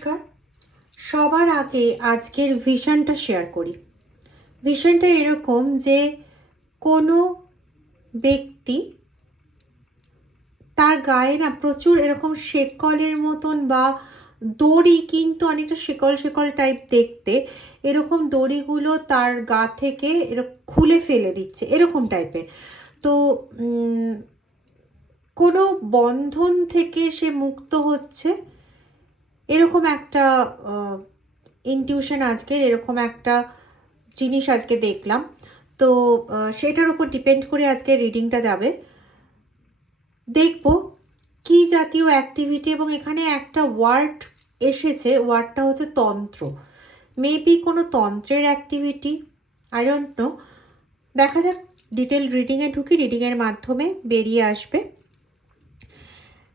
নমস্কার। সবার আগে আজকের ভিশনটা শেয়ার করি। ভিশনটা এরকম যে কোনো ব্যক্তি তার গায়ে না প্রচুর এরকম শেকলের মতন বা দড়ি, কিন্তু অনেকটা শেকল শেকল টাইপ দেখতে, এরকম দড়িগুলো তার গা থেকে এরকম খুলে ফেলে দিচ্ছে, এরকম টাইপের। তো কোনো বন্ধন থেকে সে মুক্ত হচ্ছে, এরকম একটা ইনটিউশন আজকের, এরকম একটা জিনিস আজকে দেখলাম। তো সেটার উপর ডিপেন্ড করে আজকে রিডিংটা যাবে। দেখব কি জাতীয় অ্যাক্টিভিটি, এবং এখানে একটা ওয়ার্ড এসেছে, ওয়ার্ডটা হচ্ছে তন্ত্র। মেবি কোনো তন্ত্রের অ্যাক্টিভিটি, আই ডোন্ট নো। দেখা যাক, ডিটেল রিডিংয়ে ঢুকি, রিডিংয়ের মাধ্যমে বেরিয়ে আসবে।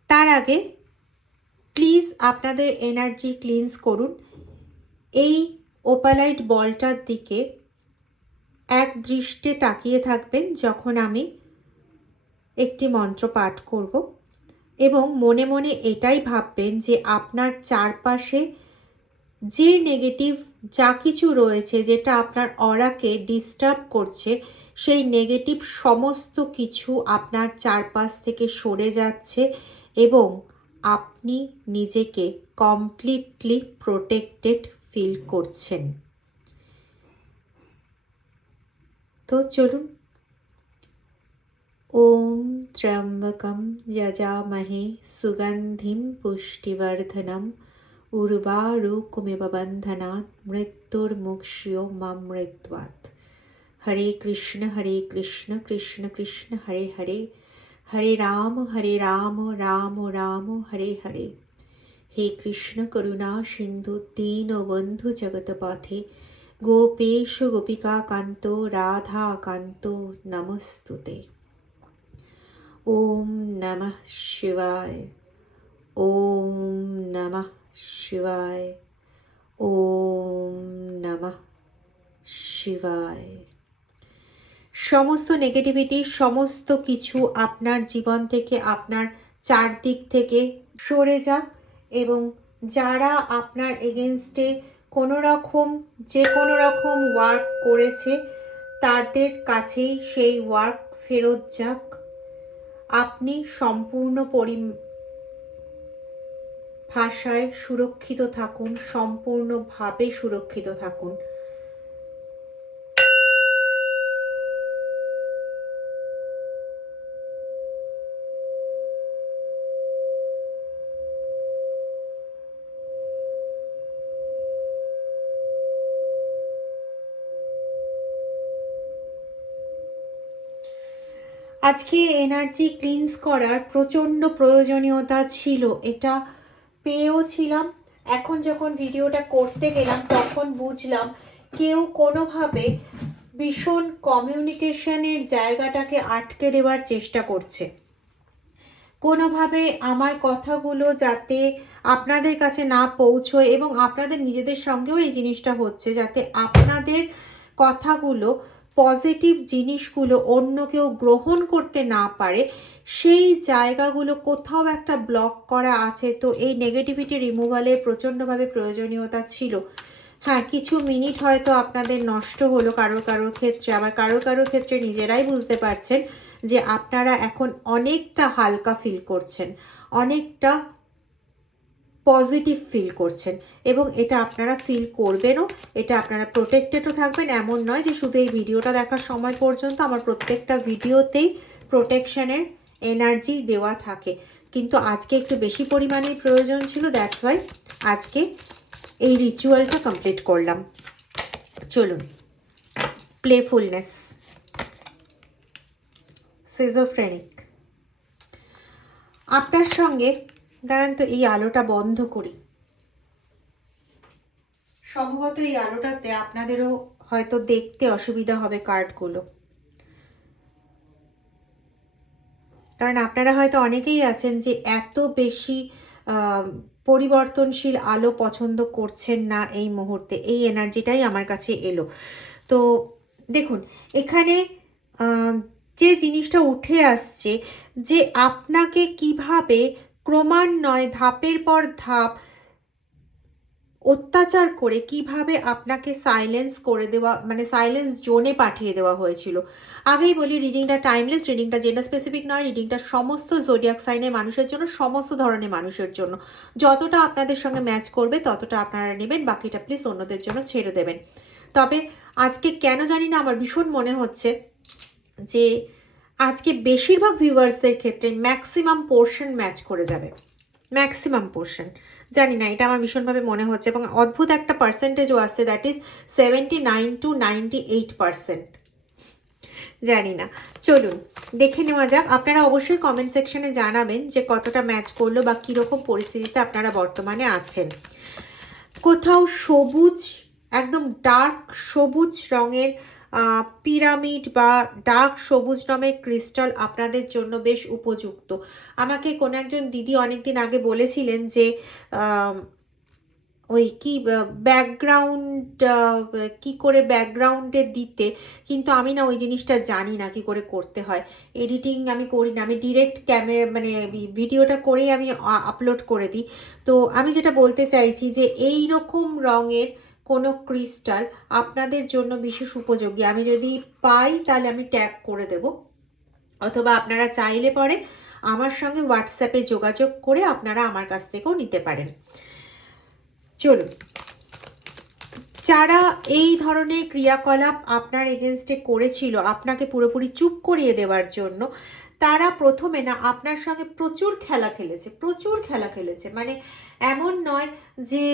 তার আগে প্লিজ আপনাদের এনার্জি ক্লিনস করুন। এই ওপালাইট বলটার দিকে এক দৃষ্টে তাকিয়ে থাকবেন যখন আমি একটি মন্ত্র পাঠ করব, এবং মনে মনে এটাই ভাববেন যে আপনার চারপাশে যে নেগেটিভ যা কিছু রয়েছে, যেটা আপনার অরাকে ডিস্টার্ব করছে, সেই নেগেটিভ সমস্ত কিছু আপনার চারপাশ থেকে সরে যাচ্ছে এবং আপনি নিজেকে কমপ্লিটলি প্রোটেক্টেড ফিল করছেন। তো চলুন, ওম ত্র্যম্বকম যজামহে সুগন্ধিম পুষ্টিবর্ধনম উর্বারুকমিব বন্ধনাৎ মৃত্যুর্মুক্ষীয়মামৃত্বাৎ। হরে কৃষ্ণ কৃষ্ণ কৃষ্ণ হরে হরে, হরে রাম রাম রাম হরে হরে। হে কৃষ্ণ করুণা সিন্ধু দীনবন্ধু জগৎপথে গোপেশ গোপিকা কান্ত রাধা কান্ত নমস্তুতে। ওম নমঃ শিবায়, ওম নমঃ শিবায়, ওম নমঃ শিবায়। সমস্ত নেগেটিভিটি, সমস্ত কিছু আপনার জীবন থেকে, আপনার চারদিক থেকে সরে যাক, এবং যারা আপনার এগেনস্টে কোনো রকম ওয়ার্ক করেছে তাদের কাছেই সেই ওয়ার্ক ফেরত যাক। আপনি সম্পূর্ণ ভাষায় সুরক্ষিত থাকুন, সম্পূর্ণভাবে সুরক্ষিত থাকুন। আজকে এনার্জি ক্লিনস করার প্রচণ্ড প্রয়োজনীয়তা ছিল, এটা পেয়েও ছিলাম। এখন যখন ভিডিওটা করতে গেলাম তখন বুঝলাম কেউ কোনোভাবে ভীষণ কমিউনিকেশনের জায়গাটাকে আটকে দেওয়ার চেষ্টা করছে। কোনোভাবে আমার কথাগুলো যাতে আপনাদের কাছে না পৌঁছয়, এবং আপনাদের নিজেদের সঙ্গেও এই জিনিসটা হচ্ছে, যাতে আপনাদের কথাগুলো, পজিটিভ জিনিসগুলো অন্য কেউ গ্রহণ করতে না পারে, সেই জায়গাগুলো কোথাও একটা ব্লক করা আছে। তো এই নেগেটিভিটি রিমুভালের প্রচণ্ডভাবে প্রয়োজনীয়তা ছিল। হ্যাঁ, কিছু মিনিট হয়তো আপনাদের নষ্ট হলো কারো ক্ষেত্রে, আবার কারো ক্ষেত্রে নিজেরাই বুঝতে পারছেন যে আপনারা এখন অনেকটা হালকা ফিল করছেন, অনেকটা পজিটিভ ফিল করছেন, এবং এটা আপনারা ফিল করবেনও, এটা আপনারা প্রোটেক্টেডও থাকবেন। এমন নয় যে শুধু এই ভিডিওটা দেখার সময় পর্যন্ত আমার প্রত্যেকটা ভিডিওতেই প্রোটেকশনের এনার্জি দেওয়া থাকে, কিন্তু আজকে একটু বেশি পরিমাণেই প্রয়োজন ছিল, দ্যাটস ওয়াই আজকে এই রিচুয়ালটা কমপ্লিট করলাম। চলুন, প্লেফুলনেস, সিজোফ্রেনিক। আপনার সঙ্গে দাঁড়ান তো, এই আলোটা বন্ধ করি। সম্ভবত এই আলোটাতে আপনাদেরও হয়তো দেখতে অসুবিধা হবে কার্ডগুলো, কারণ আপনারা হয়তো অনেকেই আছেন যে এত বেশি পরিবর্তনশীল আলো পছন্দ করছেন না এই মুহূর্তে। এই এনার্জিটাই আমার কাছে এলো। তো দেখুন, এখানে যে জিনিসটা উঠে আসছে, যে আপনাকে কিভাবে ক্রমান্বয়ে ধাপের পর ধাপ অত্যাচার করে কিভাবে আপনাকে সাইলেন্স করে দেওয়া, মানে সাইলেন্স জোনে পাঠিয়ে দেওয়া হয়েছিল। আগেই বলি, রিডিংটা টাইমলেস, রিডিংটা জেন্ডার স্পেসিফিক নয়, রিডিংটা সমস্ত জোডিয়াক সাইনের মানুষের জন্য, সমস্ত ধরনের মানুষের জন্য। যতটা আপনাদের সঙ্গে ম্যাচ করবে ততটা আপনারা নেবেন, বাকিটা প্লিজ অন্যদের জন্য ছেড়ে দেবেন। তবে আজকে কেন জানি না আমার ভীষণ মনে হচ্ছে যে আজকে বেশিরভাগ ভিউয়ার্সদের ক্ষেত্রে ম্যাক্সিমাম পোর্শন ম্যাচ করে যাবে, ম্যাক্সিমাম পোর্শন। জানি না, এটা আমার ভীষণভাবে মনে হচ্ছে, এবং অদ্ভুত একটা পার্সেন্টেজও আসছে, দ্যাট ইজ 79 to 98%। জানি না, চলুন দেখে নেওয়া যাক। আপনারা অবশ্যই কমেন্ট সেকশনে জানাবেন যে কতটা ম্যাচ করলো বা কীরকম পরিস্থিতিতে আপনারা বর্তমানে আছেন। কোথাও সবুজ, একদম ডার্ক সবুজ রঙের পিরামিড বা ডার্ক সবুজ নামের ক্রিস্টাল আপনাদের জন্য বেশ উপযুক্ত। আমাকে কোনো একজন দিদি অনেকদিন আগে বলেছিলেন যে ওই কি ব্যাকগ্রাউন্ড কি করে ব্যাকগ্রাউন্ডে দিতে, কিন্তু আমি না ওই জিনিসটা জানি না কি করে করতে হয়। এডিটিং আমি করি না, আমি ডিরেক্ট মানে ভিডিওটা করেই আমি আপলোড করে দিই। তো আমি যেটা বলতে চাইছি যে এই রকম রঙের কোনো ক্রিস্টাল আপনাদের জন্য বিশেষ উপযোগী। আমি যদি পাই তাহলে আমি ট্যাগ করে দেব, অথবা আপনারা চাইলে পরে আমার সঙ্গে হোয়াটসঅ্যাপে যোগাযোগ করে আপনারা আমার কাছ থেকেও নিতে পারেন। চলুন, যারা এই ধরনের ক্রিয়াকলাপ আপনার এগেনস্টে করেছিল আপনাকে পুরোপুরি চুপ করিয়ে দেওয়ার জন্য, তারা প্রথমে না আপনার সঙ্গে প্রচুর খেলা খেলেছে। মানে এমন নয় যে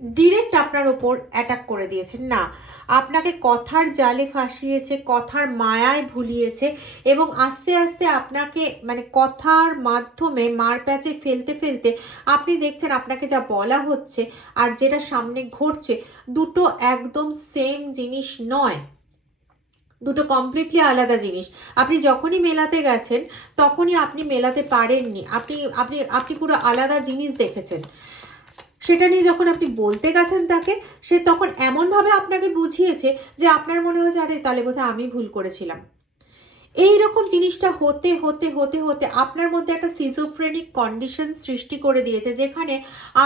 ডিরেক্ট আপনার ওপর অ্যাটাক করে দিয়েছে, না, আপনাকে কথার জালে ফাঁসিয়েছে, কথার মায়ায় ভুলিয়েছে, এবং আস্তে আস্তে আপনাকে মানে কথার মাধ্যমে মার প্যাচে ফেলতে ফেলতে আপনি দেখছেন আপনাকে যা বলা হচ্ছে আর যেটা সামনে ঘটছে দুটো একদম সেম জিনিস নয়, দুটো কমপ্লিটলি আলাদা জিনিস। আপনি যখনই মেলাতে গেছেন তখনই আপনি মেলাতে পারেননি, আপনি আপনি আপনি পুরো আলাদা জিনিস দেখেছেন। সেটা নিয়ে যখন আপনি বলতে গেছেন তাকে, সে তখন এমনভাবে আপনাকে বুঝিয়েছে যে আপনার মনে হচ্ছে আরে তাহলে বোধহয় আমি ভুল করেছিলাম। এই রকম জিনিসটা হতে হতে হতে হতে আপনার মধ্যে একটা সিজোফ্রেনিক কন্ডিশন সৃষ্টি করে দিয়েছে, যেখানে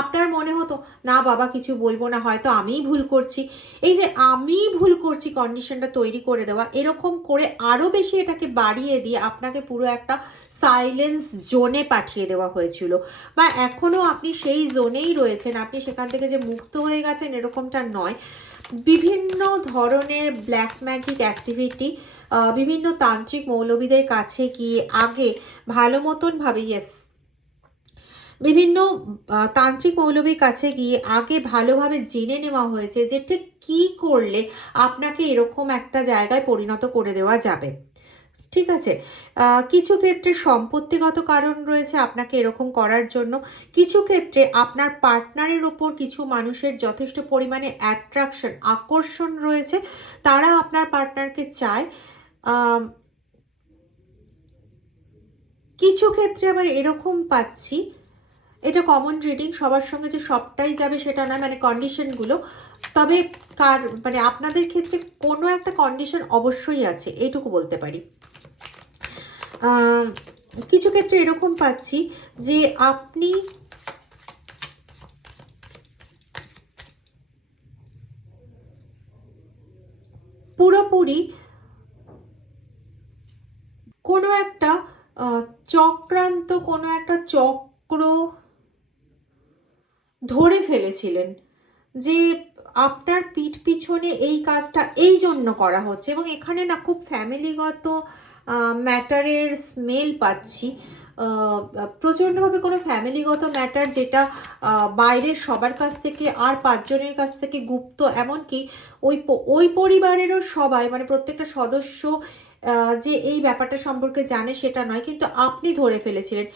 আপনার মনে হতো না বাবা কিছু বলবো না, হয়তো আমিই ভুল করছি। এই যে আমি ভুল করছি কন্ডিশনটা তৈরি করে দেওয়া, এরকম করে আরও বেশি এটাকে বাড়িয়ে দিয়ে আপনাকে পুরো একটা সাইলেন্স জোনে পাঠিয়ে দেওয়া হয়েছিল, বা এখনও আপনি সেই জোনেই রয়েছেন। আপনি সেখান থেকে যে মুক্ত হয়ে গেছেন এরকমটা নয়। বিভিন্ন ধরনের ব্ল্যাক ম্যাজিক অ্যাক্টিভিটি, বিভিন্ন তান্ত্রিক মৌলবীদের কাছে গিয়ে আগে ভালো মতনভাবে বিভিন্ন তান্ত্রিক মৌলবীর কাছে গিয়ে আগে ভালোভাবে জেনে নেওয়া হয়েছে যে ঠিক কী করলে আপনাকে এরকম একটা জায়গায় পরিণত করে দেওয়া যাবে। ঠিক আছে, কিছু ক্ষেত্রে সম্পত্তিগত কারণ রয়েছে আপনাকে এরকম করার জন্য, কিছু ক্ষেত্রে আপনার পার্টনারের ওপর কিছু মানুষের যথেষ্ট পরিমাণে অ্যাট্রাকশন, আকর্ষণ রয়েছে, তারা আপনার পার্টনারকে চায়। কিছু ক্ষেত্রে আবার এরকম পাচ্ছি, এটা কমন রিডিং, সবার সঙ্গে যে সবটাই যাবে সেটা নয়, মানে কন্ডিশনগুলো, তবে মানে আপনাদের ক্ষেত্রে কোনো একটা কন্ডিশন অবশ্যই আছে, এইটুকু বলতে পারি। কিছু ক্ষেত্রে এরকম পাচ্ছি যে আপনি পুরোপুরি কোনো একটা চক্রান্ত, কোনো একটা চক্র ধরে ফেলেছিলেন যে আপনার পিঠ পিছনে এই কাজটা এই জন্য করা হচ্ছে, এবং এখানে না খুব ফ্যামিলিগত ম্যাটারের স্মেল পাচ্ছি, প্রচণ্ডভাবে কোনো ফ্যামিলিগত ম্যাটার যেটা বাইরের সবার কাছ থেকে আর 5 জনের কাছ থেকে গুপ্ত, এমনকি ওই পরিবারেরও সবাই মানে প্রত্যেকটা সদস্য যে এই ব্যাপারটা সম্পর্কে জানে সেটা নয়, কিন্তু আপনি ধরে ফেলেছিলেন।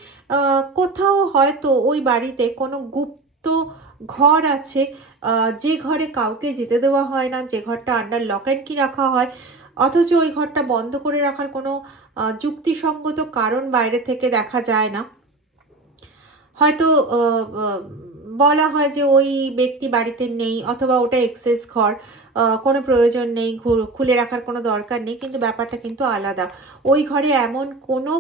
কোথাও হয়তো ওই বাড়িতে কোনো গুপ্ত ঘর আছে, যে ঘরে কাউকে যেতে দেওয়া হয় না, যে ঘরটা আন্ডার লক অ্যান্ড কি রাখা হয়, অথচ ওই ঘরটা বন্ধ করে রাখার কোনো যুক্তিসঙ্গত কারণ বাইরে থেকে দেখা যায় না। হয়তো বলা হয় যে ওই ব্যক্তি বাড়িতে নেই, অথবা ওটা এক্সেস ঘর, কোনো প্রয়োজন নেই, খুলে রাখার কোনো দরকার নেই, কিন্তু ব্যাপারটা কিন্তু আলাদা। ওই ঘরে এমন কোনো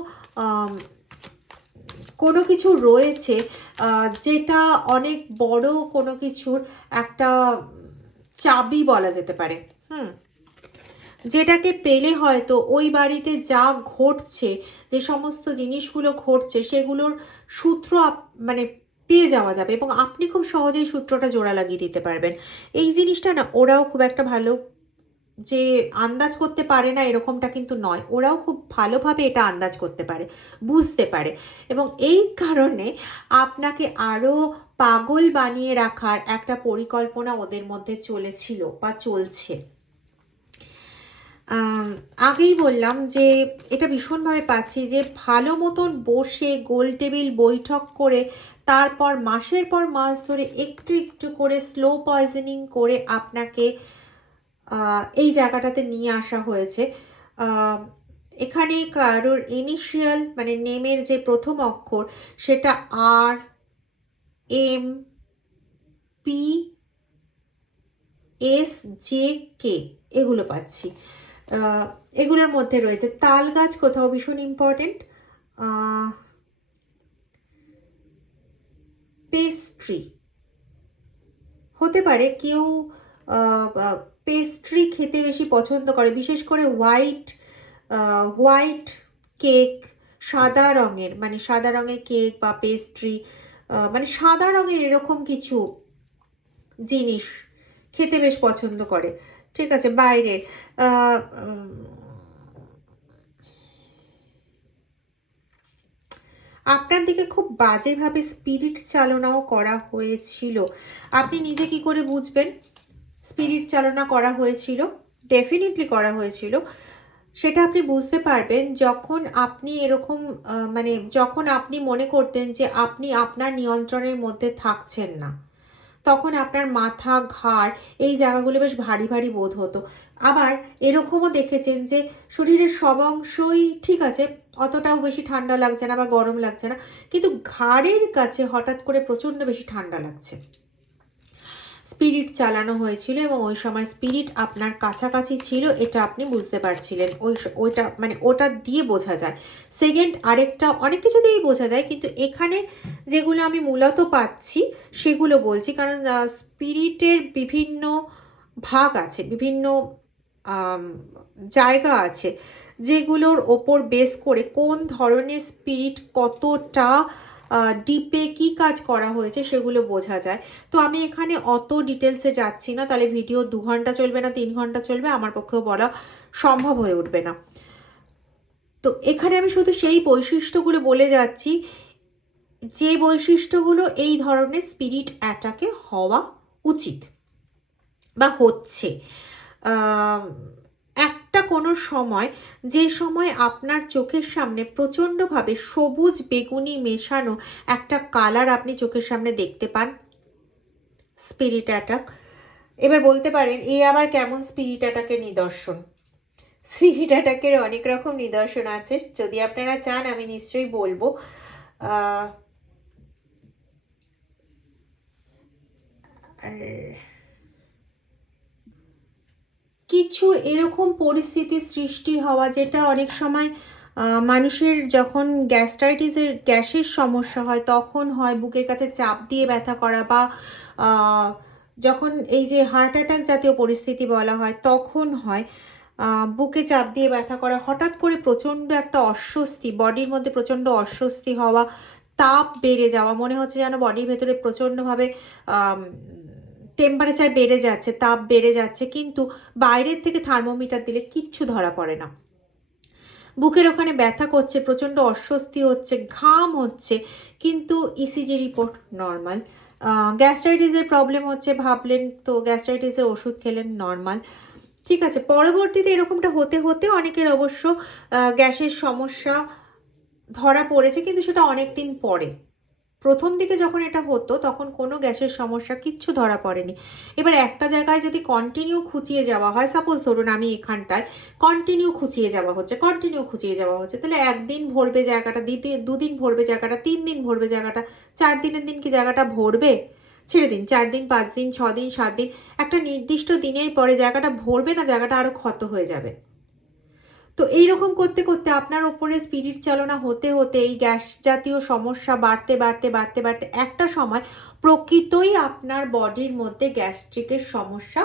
কোনো কিছু রয়েছে যেটা অনেক বড় কোনো কিছুর একটা চাবি বলা যেতে পারে। যেটাকে পেলে হয়তো ওই বাড়িতে যা ঘটছে, যে সমস্ত জিনিসগুলো ঘটছে, সেগুলোর সূত্র মানে পেয়ে যাওয়া যাবে এবং আপনি খুব সহজেই সূত্রটা জোড়া লাগিয়ে দিতে পারবেন। এই জিনিসটা না ওরাও খুব একটা ভালো যে আন্দাজ করতে পারে না এরকমটা কিন্তু নয়, ওরাও খুব ভালোভাবে এটা আন্দাজ করতে পারে, বুঝতে পারে, এবং এই কারণে আপনাকে আরও পাগল বানিয়ে রাখার একটা পরিকল্পনা ওদের মধ্যে চলেছিল বা চলছে। আগেই বললাম যে এটা ভীষণভাবে পাচ্ছি যে ভালো মতন বসে গোল টেবিল বৈঠক করে তারপর মাসের পর মাস ধরে একটু একটু করে স্লো পয়জনিং করে আপনাকে এই জায়গাটাতে নিয়ে আসা হয়েছে। এখানে কারোর ইনিশিয়াল মানে নেমের যে প্রথম অক্ষর সেটা আর, এম, পি, এস, জে, কে এগুলো পাচ্ছি। এগুলোর মধ্যে রয়েছে তাল গাছ কোথাও ভীষণ ইম্পর্টেন্ট, পেস্ট্রি হতে পারে, কেউ পেস্ট্রি খেতে বেশি পছন্দ করে, বিশেষ করে হোয়াইট কেক, সাদা রঙের মানে সাদা রঙের কেক বা পেস্ট্রি, মানে সাদা রঙের এরকম কিছু জিনিস খেতে বেশ পছন্দ করে। ঠিক আছে, বাইরের আপনার দিকে খুব বাজেভাবে স্পিরিট চালনাও করা হয়েছিল। আপনি নিজে কি করে বুঝবেন স্পিরিট চালনা করা হয়েছিল? ডেফিনেটলি করা হয়েছিল। সেটা আপনি বুঝতে পারবেন যখন আপনি এরকম মানে যখন আপনি মনে করতেন যে আপনি আপনার নিয়ন্ত্রণের মধ্যে থাকছেন না, তখন আপনার মাথা, ঘাড় এই জায়গাগুলো বেশ ভারী ভারী বোধ হতো। আবার এরকমও দেখেছেন যে শরীরের সব অংশই ঠিক আছে, অতটাও বেশি ঠান্ডা লাগছে না বা গরম লাগছে না, কিন্তু ঘাড়ের কাছে হঠাৎ করে প্রচণ্ড বেশি ঠান্ডা লাগছে। স্পিরিট চালানো হয়েছিল এবং ওই সময় স্পিরিট আপনার কাছাকাছি ছিল, এটা আপনি বুঝতে পারছিলেন। ওইটা মানে ওটা দিয়ে বোঝা যায়। সেকেন্ড আরেকটা অনেক কিছু দিয়েই বোঝা যায়, কিন্তু এখানে যেগুলো আমি মূলত পাচ্ছি সেগুলো বলছি, কারণ স্পিরিটের বিভিন্ন ভাগ আছে, বিভিন্ন জায়গা আছে যেগুলোর ওপর বেস করে কোন ধরনের স্পিরিট কতটা ডিপে কি কাজ করা হয়েছে সেগুলো বোঝা যায়। তো আমি এখানে অত ডিটেলসে যাচ্ছি না, তাহলে ভিডিও 2 ঘন্টা চলবে না 3 ঘন্টা চলবে, আমার পক্ষেও বলা সম্ভব হয়ে উঠবে না। তো এখানে আমি শুধু সেই বৈশিষ্ট্যগুলো বলে যাচ্ছি যে বৈশিষ্ট্যগুলো এই ধরনের স্পিরিট অ্যাটাকে হওয়া উচিত বা হচ্ছে। একটা কোনো সময় যে সময় আপনার চোখের সামনে প্রচণ্ডভাবে সবুজ বেগুনি মেশানো একটা কালার আপনি চোখের সামনে দেখতে পান, স্পিরিট অ্যাটাক। এবার বলতে পারেন এ আবার কেমন স্পিরিট অ্যাটাকের নিদর্শন? স্পিরিট অ্যাটাকের অনেক রকম নিদর্শন আছে, যদি আপনারা চান আমি নিশ্চয়ই বলবো। কিছু এরকম পরিস্থিতির সৃষ্টি হওয়া যেটা অনেক সময় মানুষের যখন গ্যাসের সমস্যা হয় তখন হয়, বুকের কাছে চাপ দিয়ে ব্যথা করা, বা যখন এই যে হার্ট অ্যাটাক জাতীয় পরিস্থিতি বলা হয় তখন হয়, বুকে চাপ দিয়ে ব্যথা করা, হঠাৎ করে প্রচণ্ড একটা অস্বস্তি, বডির মধ্যে প্রচণ্ড অস্বস্তি হওয়া, তাপ বেড়ে যাওয়া, মনে হচ্ছে যেন বডির ভেতরে প্রচণ্ডভাবে টেম্পারেচার বেড়ে যাচ্ছে, তাপ বেড়ে যাচ্ছে, কিন্তু বাইরের থেকে থার্মোমিটার দিলে কিচ্ছু ধরা পড়ে না। বুকের ওখানে ব্যথা করছে, প্রচণ্ড অস্বস্তি হচ্ছে, ঘাম হচ্ছে, কিন্তু ইসিজি রিপোর্ট নর্মাল। গ্যাস্ট্রাইটিসের প্রবলেম হচ্ছে ভাবলেন, তো গ্যাস্ট্রাইটিসের ওষুধ খেলেন, নর্মাল। ঠিক আছে, পরবর্তীতে এরকমটা হতে হতে অনেকের অবশ্য গ্যাসের সমস্যা ধরা পড়েছে, কিন্তু সেটা অনেক দিন পরে। প্রথম দিকে যখন এটা হতো তখন কোনো গ্যাসের সমস্যা কিচ্ছু ধরা পড়েনি। এবার একটা জায়গায় যদি কন্টিনিউ খুঁচিয়ে যাওয়া হয়, সাপোজ ধরুন আমি এখানটায় কন্টিনিউ খুঁচিয়ে যাওয়া হচ্ছে, তাহলে একদিন ভরবে জায়গাটা, 2 দিন ভরবে জায়গাটা, 3 দিন ভরবে জায়গাটা, 4 দিনের দিন কি জায়গাটা ভরবে? ছেড়ে দিন, 4 দিন, 5 দিন, 6 দিন, 7 দিন, একটা নির্দিষ্ট দিনের পরে জায়গাটা ভরবে না, জায়গাটা আরও ক্ষত হয়ে যাবে। তো এইরকম করতে করতে আপনার ওপরে স্পিরিট চালনা হতে হতে এই গ্যাস জাতীয় সমস্যা বাড়তে বাড়তে বাড়তে বাড়তে একটা সময় প্রকৃতই আপনার বডির মধ্যে গ্যাস্ট্রিকের সমস্যা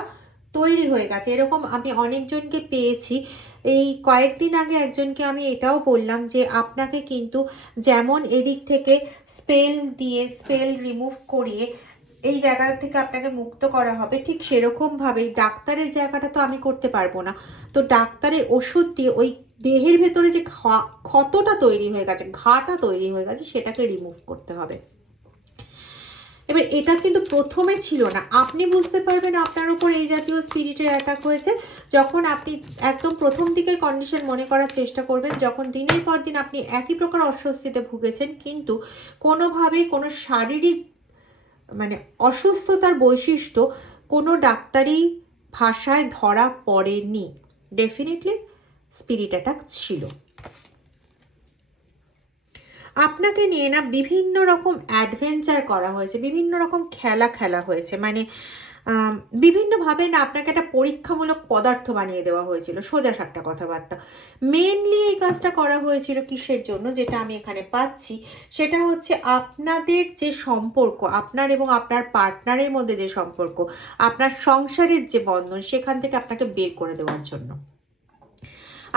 তৈরি হয়ে গেছে। এরকম আমি অনেকজনকে পেয়েছি। এই কয়েকদিন আগে একজনকে আমি এটাও বললাম যে আপনাকে কিন্তু যেমন এদিক থেকে স্পেল রিমুভ করিয়ে এই জায়গা থেকে আপনাকে মুক্ত করা হবে, ঠিক সেরকমভাবেই ডাক্তারের জায়গাটা তো আমি করতে পারবো না। তো ডাক্তারের ওষুধ দিয়ে ওই দেহের ভেতরে যে ক্ষতটা তৈরি হয়ে গেছে, ঘাটা তৈরি হয়ে গেছে, সেটাকে রিমুভ করতে হবে। এবার এটা কিন্তু প্রথমে ছিল না। আপনি বুঝতে পারবেন আপনার উপর এই জাতীয় স্পিরিটের অ্যাটাক হয়েছে যখন আপনি একদম প্রথম দিকের কন্ডিশন মনে করার চেষ্টা করবেন, যখন দিনের পর দিন আপনি একই প্রকার অস্বস্তিতে ভুগেছেন, কিন্তু কোনোভাবেই কোনো শারীরিক মানে অসুস্থতার বৈশিষ্ট্য কোনো ডাক্তারি ভাষায় ধরা পড়েনি। ডেফিনেটলি স্পিরিট অ্যাটাক ছিল। আপনাকে নিয়ে না বিভিন্ন রকম অ্যাডভেঞ্চার করা হয়েছে, বিভিন্ন রকম খেলা হয়েছে, মানে বিভিন্নভাবে না আপনাকে একটা পরীক্ষামূলক পদার্থ বানিয়ে দেওয়া হয়েছিল, সোজা সাপটা কথাবার্তা। মেনলি এই কাজটা করা হয়েছিল কিসের জন্য, যেটা আমি এখানে পাচ্ছি সেটা হচ্ছে আপনাদের যে সম্পর্ক, আপনার এবং আপনার পার্টনারের মধ্যে যে সম্পর্ক, আপনার সংসারের যে বন্ধন, সেখান থেকে আপনাকে বের করে দেওয়ার জন্য,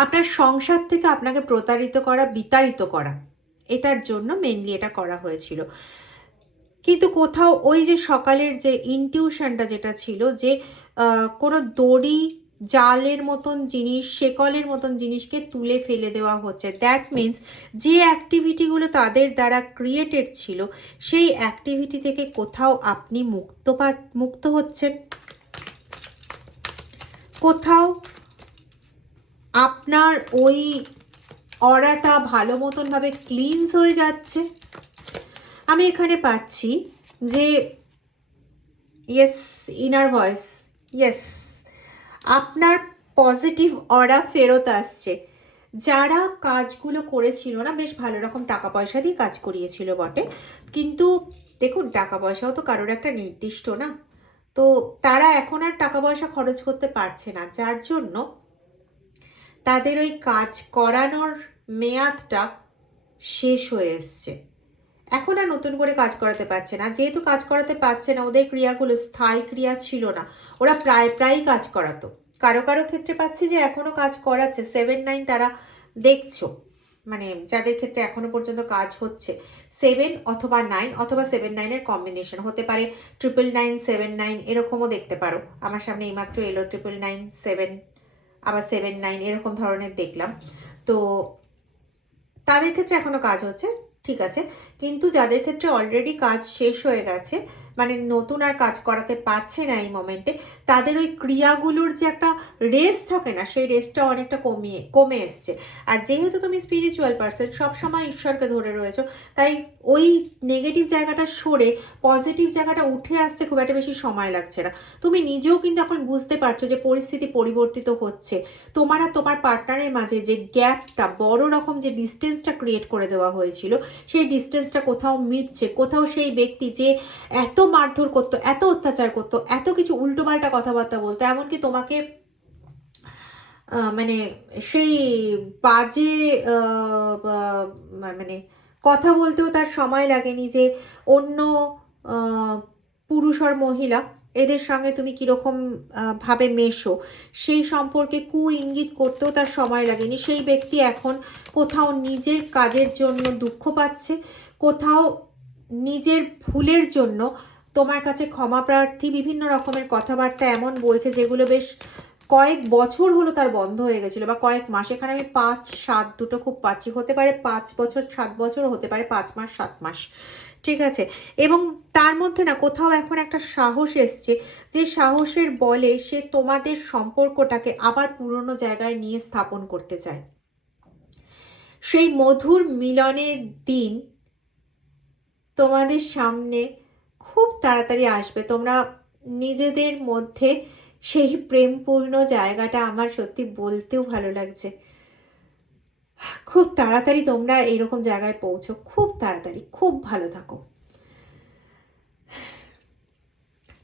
আপনার সংসার থেকে আপনাকে প্রতারিত করা, বিতাড়িত করা, এটার জন্য মেনলি এটা করা হয়েছিল। কিন্তু কোথাও ওই যে সকালের যে ইনটিউশনটা যেটা ছিল, যে কোনো দড়ি জালের মতন জিনিস, শেকলের মতন জিনিসকে তুলে ফেলে দেওয়া হচ্ছে, দ্যাট মিনস যে অ্যাক্টিভিটিগুলো তাদের দ্বারা ক্রিয়েটেড ছিল, সেই অ্যাক্টিভিটি থেকে কোথাও আপনি মুক্ত হচ্ছেন, কোথাও আপনার ওই অরাটা ভালো মতনভাবে ক্লিনস হয়ে যাচ্ছে। আমি এখানে পাচ্ছি যে ইয়েস, ইনার ভয়েস, ইয়েস, আপনার পজিটিভ অরা ফেরত আসছে। যারা কাজগুলো করেছিল না, বেশ ভালো রকম টাকা পয়সা দিয়ে কাজ করিয়েছিল বটে, কিন্তু দেখুন টাকা পয়সাও তো কারোর একটা নির্দিষ্ট না, তো তারা এখন আর টাকা পয়সা খরচ করতে পারছে না, যার জন্য তাদের ওই কাজ করানোর মেয়াদটা শেষ হয়ে এসছে। এখন আর নতুন করে কাজ করাতে পারছে না। যেহেতু কাজ করাতে পারছে না, ওদের ক্রিয়াগুলো স্থায়ী ক্রিয়া ছিল না, ওরা প্রায়ই কাজ করাতো। কারো কারো ক্ষেত্রে পাচ্ছি যে এখনো কাজ করাচ্ছে, 7-9 তারা দেখছো, মানে যাদের ক্ষেত্রে এখনো পর্যন্ত কাজ হচ্ছে, 7 অথবা 9 অথবা 7-9-এর কম্বিনেশন হতে পারে, 999-7-9 এরকমও দেখতে পারো। আমার সামনে এইমাত্র এলো 999-7, আবার 7-9 এরকম ধরনের দেখলাম। তো তাদের ক্ষেত্রে এখনো কাজ হচ্ছে, ঠিক আছে। কিন্তু যাদের ক্ষেত্রে অলরেডি কাজ শেষ হয়ে গেছে, মানে নতুন আর কাজ করাতে পারছে না এই মোমেন্টে, তাদের ওই ক্রিয়াগুলোর যে একটা রেস থাকে না, সেই রেসটা অনেকটা কমে এসছে। আর যেহেতু তুমি স্পিরিচুয়াল পার্সন, সবসময় ঈশ্বরকে ধরে রয়েছো, তাই ওই নেগেটিভ জায়গাটা সরে পজিটিভ জায়গাটা উঠে আসতে খুব একটা বেশি সময় লাগছে না। তুমি নিজেও কিন্তু এখন বুঝতে পারছো যে পরিস্থিতি পরিবর্তিত হচ্ছে, তোমার আর তোমার পার্টনারের মাঝে যে গ্যাপটা, বড় রকম যে ডিস্টেন্সটা ক্রিয়েট করে দেওয়া হয়েছিল, সেই ডিস্টেন্সটা কোথাও মিটছে, কোথাও সেই ব্যক্তি যে এত মারধর করতো, এত অত্যাচার করতো, এত কিছু উল্টোপাল্টা কথাবার্তা বলতো, এমনকি তোমাকে মানে সেই বাজে মানে কথা বলতেও তার সময় লাগেনি, যে অন্য পুরুষ আর মহিলা এদের সঙ্গে তুমি কীরকম ভাবে মেশো, সেই সম্পর্কে ইঙ্গিত করতেও তার সময় লাগেনি। সেই ব্যক্তি এখন কোথাও নিজের কাজের জন্য দুঃখ পাচ্ছে, কোথাও নিজের ভুলের জন্য তোমার কাছে ক্ষমা প্রার্থী, বিভিন্ন রকমের কথাবার্তা এমন বলছে যেগুলো বেশ কয়েক বছর হলো তার বন্ধ হয়ে গেছিলো, বা কয়েক মাস। এখানে আমি 5-7 দুটো খুব পাচ্ছি, হতে পারে 5 বছর 7 বছর, হতে পারে 5 মাস 7 মাস, ঠিক আছে। এবং তার মধ্যে না কোথাও এখন একটা সাহস এসছে, যে সাহসের বলে সে তোমাদের সম্পর্কটাকে আবার পুরনো জায়গায় নিয়ে স্থাপন করতে চায়। সেই মধুর মিলনের দিন তোমাদের সামনে খুব তাড়াতাড়ি আসবে। তোমরা নিজেদের মধ্যে সেই প্রেমপূর্ণ জায়গাটা, আমার সত্যি বলতেও ভালো লাগছে, খুব তাড়াতাড়ি তোমরা এরকম জায়গায় পৌঁছো, খুব তাড়াতাড়ি। খুব ভালো থাকো,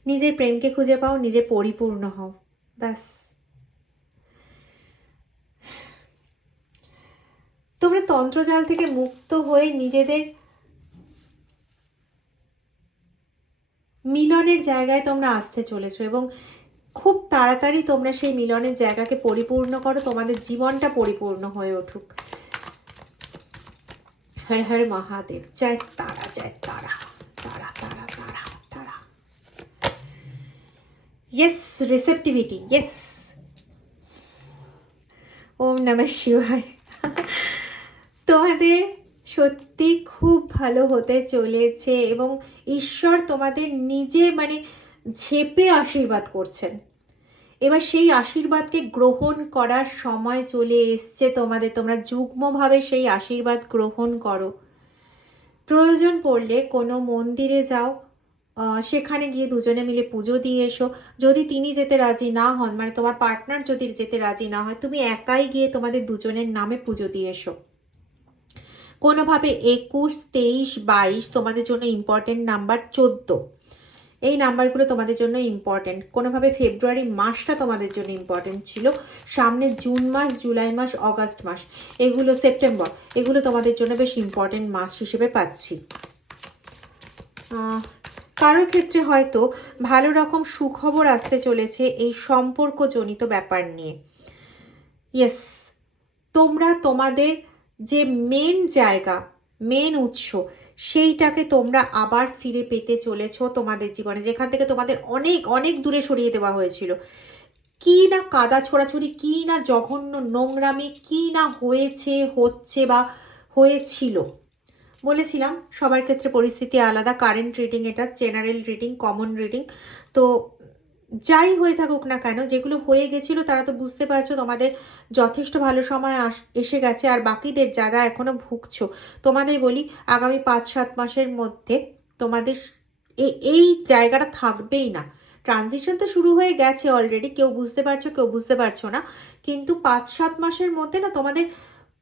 নিজের প্রেমকে খুঁজে পাও, নিজে পরিপূর্ণ হও, ব্যাস। তন্ত্রজাল থেকে মুক্ত হয়ে নিজেদের মিলনের জায়গায় তোমরা আসতে চলেছো এবং খুব তাড়াতাড়ি তোমরা সেই মিলনের জায়গাকে পরিপূর্ণ করো, তোমাদের জীবনটা পরিপূর্ণ হয়ে উঠুক। হর হর মহাদেব, জয় তারা, জয় তারা, তারা তারা তারা তারা। Yes, receptivity, yes. ওম নমঃ শিবায়। তোমাদের সত্যি খুব ভালো হতে চলেছে এবং ঈশ্বর তোমাদের নিজে মানে ঝেপে আশীর্বাদ করছেন। এবার সেই আশীর্বাদকে গ্রহণ করার সময় চলে এসছে তোমাদের। তোমরা যুগ্মভাবে সেই আশীর্বাদ গ্রহণ করো। প্রয়োজন পড়লে কোনো মন্দিরে যাও, সেখানে গিয়ে দুজনে মিলে পুজো দিয়ে এসো। যদি তিনি যেতে রাজি না হন, মানে তোমার পার্টনার যদি যেতে রাজি না হয়, তুমি একাই গিয়ে তোমাদের দুজনের নামে পুজো দিয়ে এসো। কোনোভাবে 21, 23, 22 তোমাদের জন্য ইম্পর্টেন্ট নাম্বার, 14 এই নাম্বারগুলো তোমাদের জন্য ইম্পর্টেন্ট। কোনোভাবে ফেব্রুয়ারি মাসটা তোমাদের জন্য ইম্পর্টেন্ট ছিল। সামনে জুন মাস, জুলাই মাস, অগাস্ট মাস, এগুলো সেপ্টেম্বর, এগুলো তোমাদের জন্য বেশ ইম্পর্টেন্ট মাস হিসেবে পাচ্ছি। কারোর ক্ষেত্রে হয়তো ভালো রকম সুখবর আসতে চলেছে এই সম্পর্কজনিত ব্যাপার নিয়ে। ইয়েস, তোমরা তোমাদের যে মেন জায়গা, মেন উৎস, সেইটাকে তোমরা আবার ফিরে পেতে চলেছো তোমাদের জীবনে, যেখান থেকে তোমাদের অনেক অনেক দূরে সরিয়ে দেওয়া হয়েছিল। কি না কাদা ছোড়াছুড়ি, কি না জঘন্য নোংরামি, কি না হয়েছে, হচ্ছে বা হয়েছিল। বলেছিলাম সবার ক্ষেত্রে পরিস্থিতি আলাদা। কারেন্ট রিডিং, এটা জেনারেল রিডিং, কমন রিডিং। তো যাই হয়ে থাকুক না কেন, যেগুলো হয়ে গেছিলো তারা তো বুঝতে পারছো তোমাদের যথেষ্ট ভালো সময় এসে গেছে। আর বাকিদের যারা এখনও ভুগছো, তোমাদের বলি আগামী 5-7 মাসের মধ্যে তোমাদের এই জায়গাটা থাকবেই না। ট্রানজিশন তো শুরু হয়ে গেছে অলরেডি, কেউ বুঝতে পারছো কেউ বুঝতে পারছো না, কিন্তু 5-7 মাসের মধ্যে না তোমাদের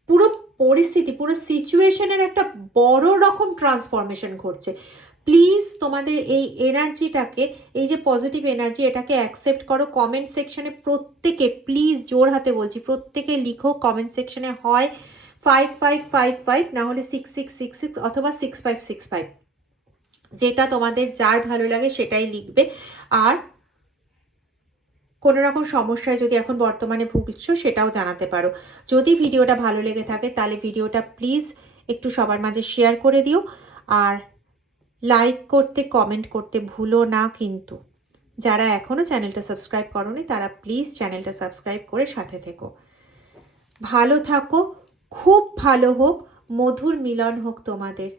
পুরো পরিস্থিতি, পুরো সিচুয়েশনের একটা বড় রকম ট্রান্সফরমেশন ঘটছে। প্লিজ তোমাদের এই এনার্জিটাকে, এই যে পজিটিভ এনার্জি, এটাকে অ্যাকসেপ্ট করো। কমেন্ট সেকশনে প্রত্যেকে প্লিজ জোর হাতে বলছি, প্রত্যেকে লিখো কমেন্ট সেকশনে, হয় 5555 না হলে 6666 অথবা 6565, যেটা তোমাদের যার ভালো লাগে সেটাই লিখবে। আর কোনো রকম সমস্যায় যদি এখন বর্তমানে ভুগছো সেটাও জানাতে পারো। যদি ভিডিওটা ভালো লেগে থাকে তাহলে ভিডিওটা প্লিজ একটু সবার মাঝে শেয়ার করে দিও, আর লাইক করতে, কমেন্ট করতে ভুলো না কিন্তু। যারা এখনও চ্যানেলটা সাবস্ক্রাইব করোনি তারা প্লিজ চ্যানেলটা সাবস্ক্রাইব করে সাথে থেকো। ভালো থাকো, খুব ভালো হোক, মধুর মিলন হোক তোমাদের।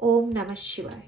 ওম নমঃ শিবায়।